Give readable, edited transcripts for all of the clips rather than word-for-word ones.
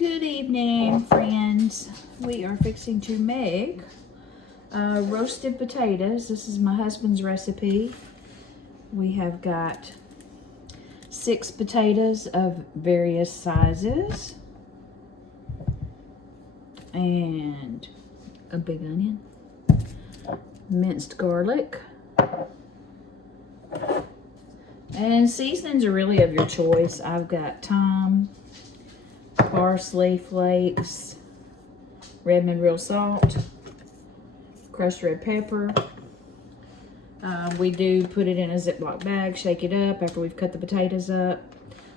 Good evening, friends. We are fixing to make roasted potatoes. This is my husband's recipe. We have got 6 potatoes of various sizes and a big onion, minced garlic, and seasonings are really of your choice. I've got thyme, parsley flakes, Redmond real salt, crushed red pepper. We do put it in a Ziploc bag, shake it up after we've cut the potatoes up.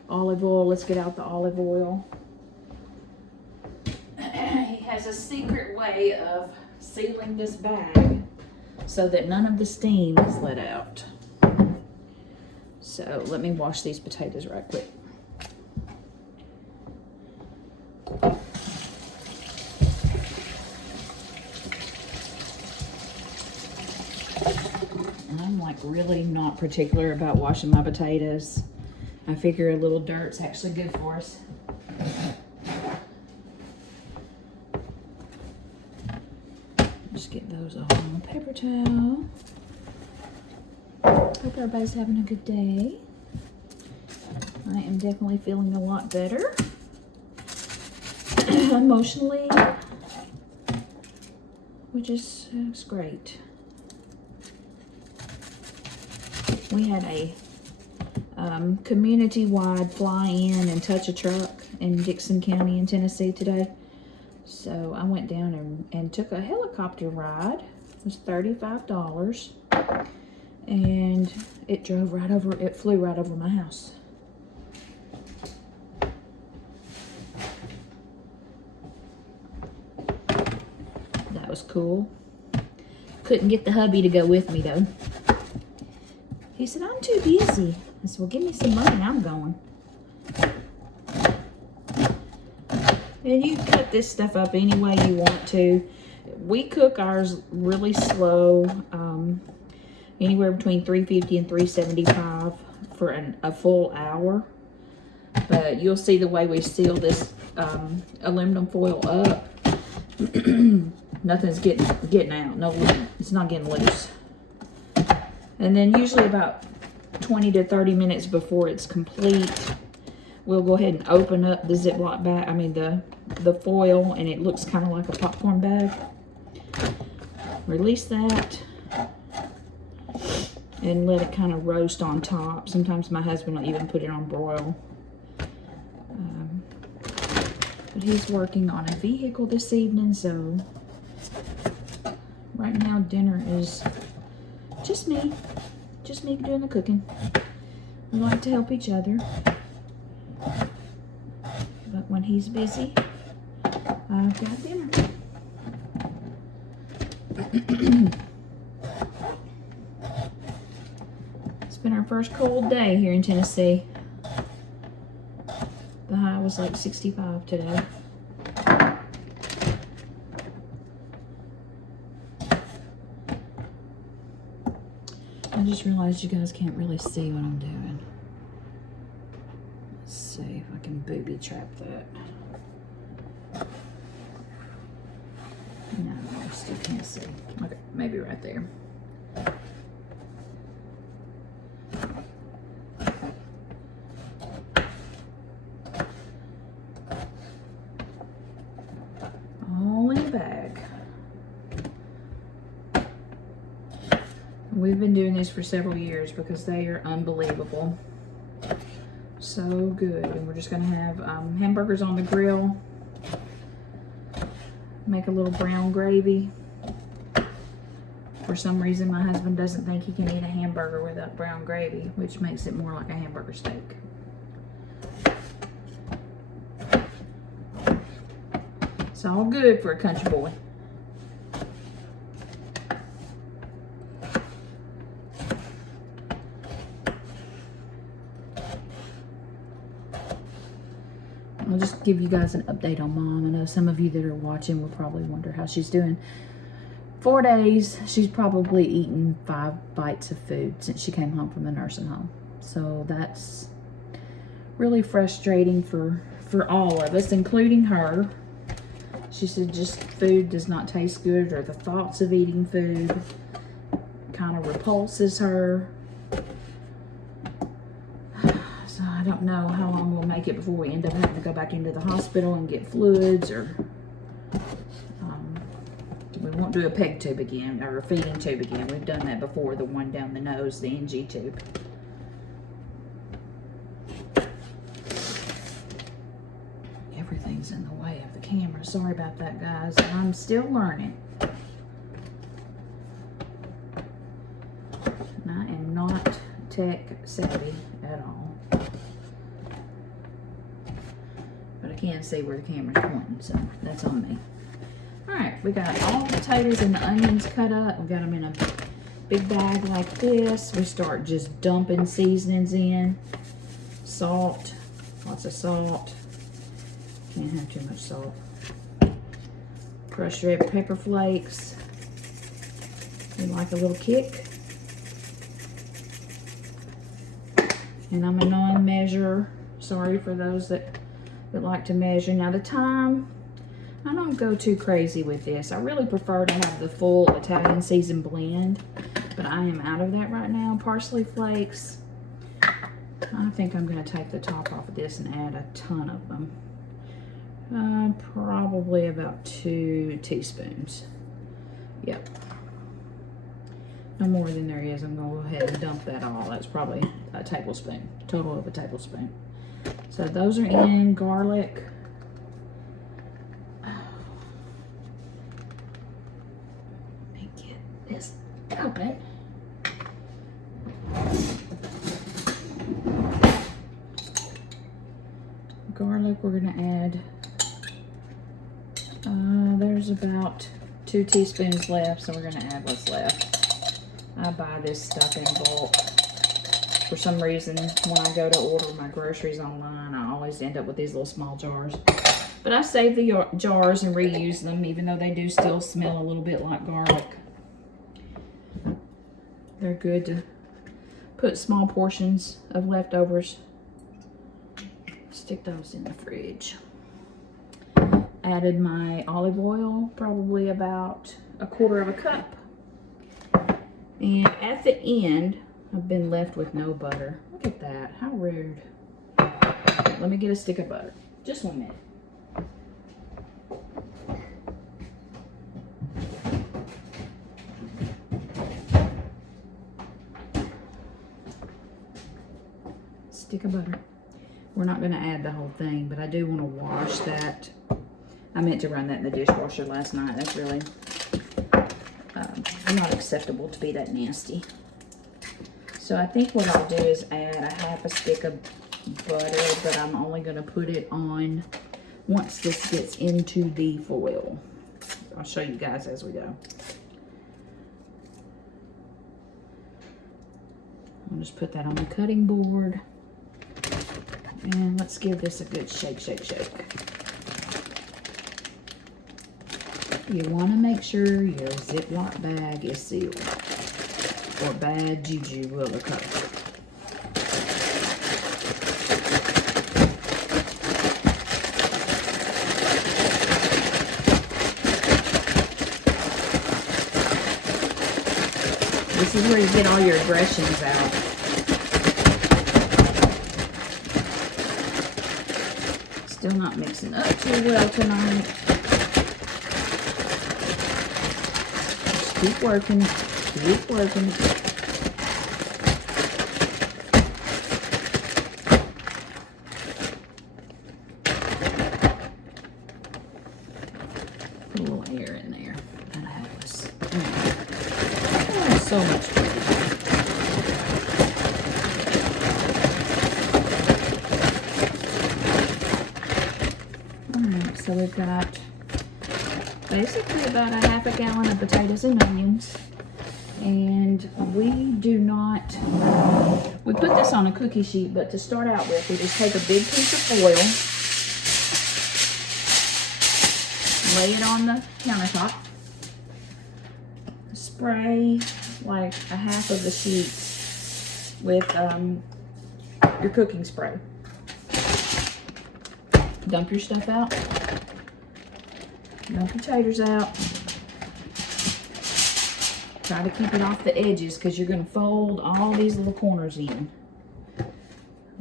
Olive oil, let's get out the olive oil. He has a secret way of sealing this bag so that none of the steam is let out. So let me wash these potatoes right quick. I'm like really not particular about washing my potatoes. I figure a little dirt's actually good for us. Just get those all on a paper towel. Hope everybody's having a good day. I am definitely feeling a lot better emotionally, which is great. We had a community-wide fly-in and touch a truck in Dixon County in Tennessee today. So I went down and took a helicopter ride. It was $35. And it flew right over my house. That was cool. Couldn't get the hubby to go with me though. He said, I'm too busy. I said, well, give me some money, I'm going. And you cut this stuff up any way you want to. We cook ours really slow, anywhere between 350 and 375 for a full hour. But you'll see the way we seal this aluminum foil up. Nothing's getting out. No, it's not getting loose. And then usually about 20 to 30 minutes before it's complete, we'll go ahead and open up the Ziploc bag, the foil, and it looks kind of like a popcorn bag. Release that and let it kind of roast on top. Sometimes my husband will even put it on broil. But he's working on a vehicle this evening, so right now dinner is just me doing the cooking. We like to help each other. But when he's busy, I've got dinner. It's been our first cold day here in Tennessee. The high was like 65 today. I just realized you guys can't really see what I'm doing. Let's see if I can booby trap that. No, I still can't see. Okay, maybe right there. All in a bag. We've been doing these for several years because they are unbelievable. So good. And we're just going to have hamburgers on the grill. Make a little brown gravy. For some reason, my husband doesn't think he can eat a hamburger without brown gravy, which makes it more like a hamburger steak. It's all good for a country boy. I'll just give you guys an update on Mom. I know some of you that are watching will probably wonder how she's doing. 4 days, she's probably eaten 5 bites of food since she came home from the nursing home. So that's really frustrating for for all of us, including her. She said just food does not taste good, or the thoughts of eating food kind of repulses her. So I don't know how long we'll make it before we end up having to go back into the hospital and get fluids, or we won't do a peg tube again, or a feeding tube again. We've done that before, the one down the nose, the NG tube. Everything's in the way of the camera. Sorry about that, guys. I'm still learning. And I am not tech savvy at all. But I can see where the camera's pointing, so that's on me. Alright, we got all the potatoes and the onions cut up. We got them in a big bag like this. We start just dumping seasonings in. Salt, lots of salt. Can't have too much salt. Crushed red pepper flakes. We like a little kick. And I'm a non-measure. Sorry for those that like to measure. Now the thyme, I don't go too crazy with this. I really prefer to have the full Italian seasoned blend, but I am out of that right now. Parsley flakes. I think I'm going to take the top off of this and add a ton of them. Probably about 2 teaspoons. Yep. No more than there is. I'm going to go ahead and dump that all. That's probably a tablespoon. Total of a tablespoon. So those are in. Garlic. Let me get this open. Garlic, we're going to add, there's about 2 teaspoons left, so we're going to add what's left. I buy this stuff in bulk. For some reason, when I go to order my groceries online, I always end up with these little small jars. But I save the jars and reuse them, even though they do still smell a little bit like garlic. They're good to put small portions of leftovers. Stick those in the fridge. Added my olive oil, probably about 1/4 cup. And at the end, I've been left with no butter. Look at that, how rude. Let me get a stick of butter. Just 1 minute. Stick of butter. We're not going to add the whole thing, but I do want to wash that. I meant to run that in the dishwasher last night. That's really not acceptable to be that nasty. So I think what I'll do is add a 1/2 stick of butter, but I'm only going to put it on once this gets into the foil. I'll show you guys as we go. I'll just put that on the cutting board. And let's give this a good shake, shake, shake. You want to make sure your Ziploc bag is sealed, or bad juju will occur. This is where you get all your aggressions out. Still not mixing up too well tonight. Just keep working, keep working. Put a little air in there. And I have this. Oh, so much food. So we've got basically about a 1/2 gallon of potatoes and onions. And we do not, we put this on a cookie sheet, but to start out with, we just take a big piece of foil, lay it on the countertop, spray like a 1/2 of the sheets with your cooking spray. dump your stuff out. Dump your taters out. Try to keep it off the edges because you're going to fold all these little corners in.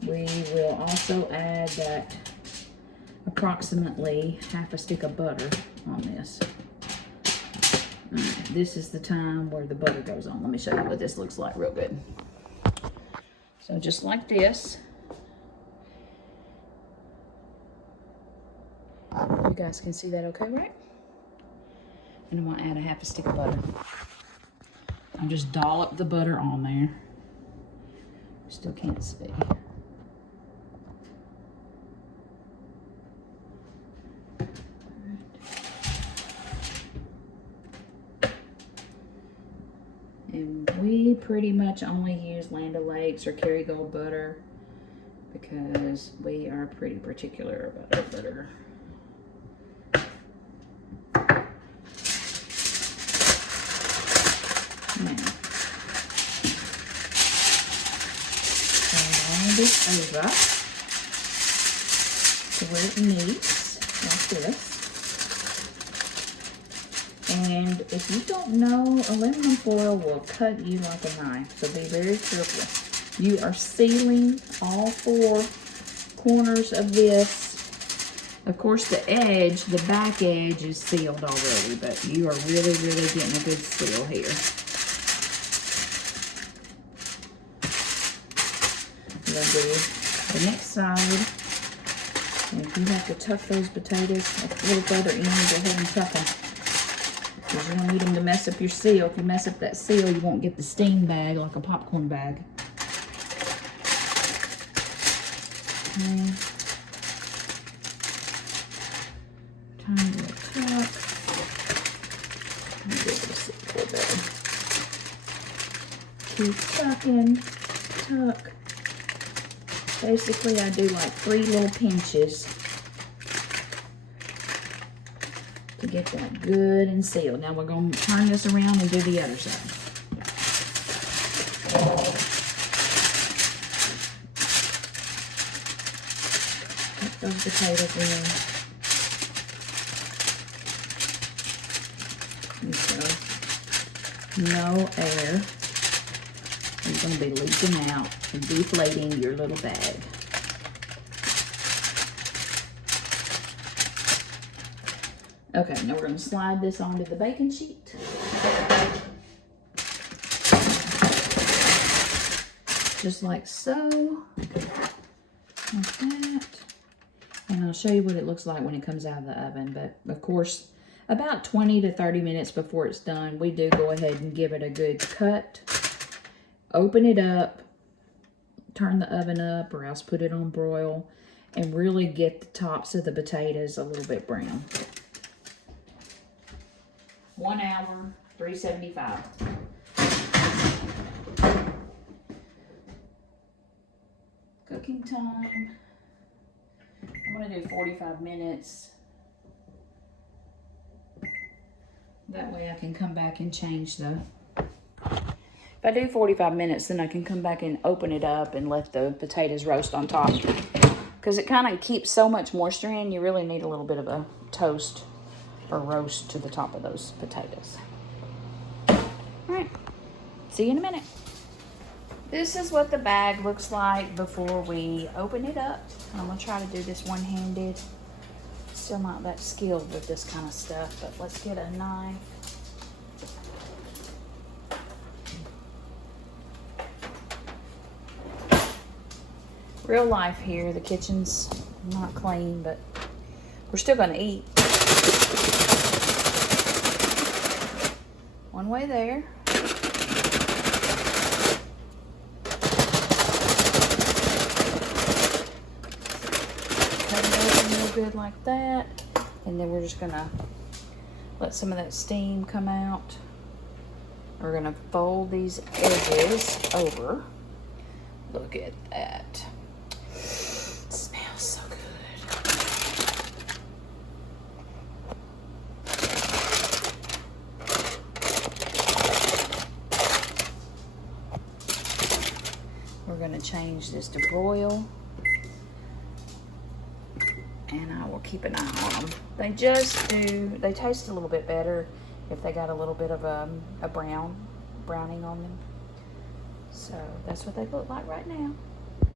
We will also add that approximately half a stick of butter on this. Alright, this is the time where the butter goes on. Let me show you what this looks like real good. So just like this. You guys can see that okay, right? And I'm gonna add a half a stick of butter. I'll just dollop the butter on there. Still can't see. And we pretty much only use Land O'Lakes or Kerrygold butter because we are pretty particular about our butter. Now, turn all this over to where it meets, like this. And if you don't know, aluminum foil will cut you like a knife, so be very careful. You are sealing all 4 corners of this. Of course, the edge, the back edge is sealed already, but you are really, really getting a good seal here. You're going to do the next side. And if you have to tuck those potatoes a little further in, go ahead and tuck them. Because you don't need them to mess up your seal. If you mess up that seal, you won't get the steam bag like a popcorn bag. Okay. Tiny little tuck. I'll be able to see a little better. Keep tucking, tuck. Basically, I do like 3 little pinches to get that good and sealed. Now we're going to turn this around and do the other side. Put those potatoes in. And so, no air is going to be leaking out and deflating your little bag. Okay, now we're going to slide this onto the baking sheet. Just like so. Like that. And I'll show you what it looks like when it comes out of the oven. But, of course, about 20 to 30 minutes before it's done, we do go ahead and give it a good cut. Open it up. Turn the oven up, or else put it on broil. And really get the tops of the potatoes a little bit brown. 1 hour, 375. Cooking time. I'm going to do 45 minutes. That way I can come back and change the... If I do 45 minutes, then I can come back and open it up and let the potatoes roast on top. Because it kind of keeps so much moisture in, you really need a little bit of a toast or roast to the top of those potatoes. All right, see you in a minute. This is what the bag looks like before we open it up. I'm gonna try to do this one-handed. Still not that skilled with this kind of stuff, but let's get a knife. Real life here, the kitchen's not clean, but we're still gonna eat. One way there. Cut it open real good like that. And then we're just gonna let some of that steam come out. We're gonna fold these edges over. Look at that. It smells so good. We're going to change this to broil. and I will keep an eye on them. They just do, they taste a little bit better if they got a little bit of a browning on them. So that's what they look like right now.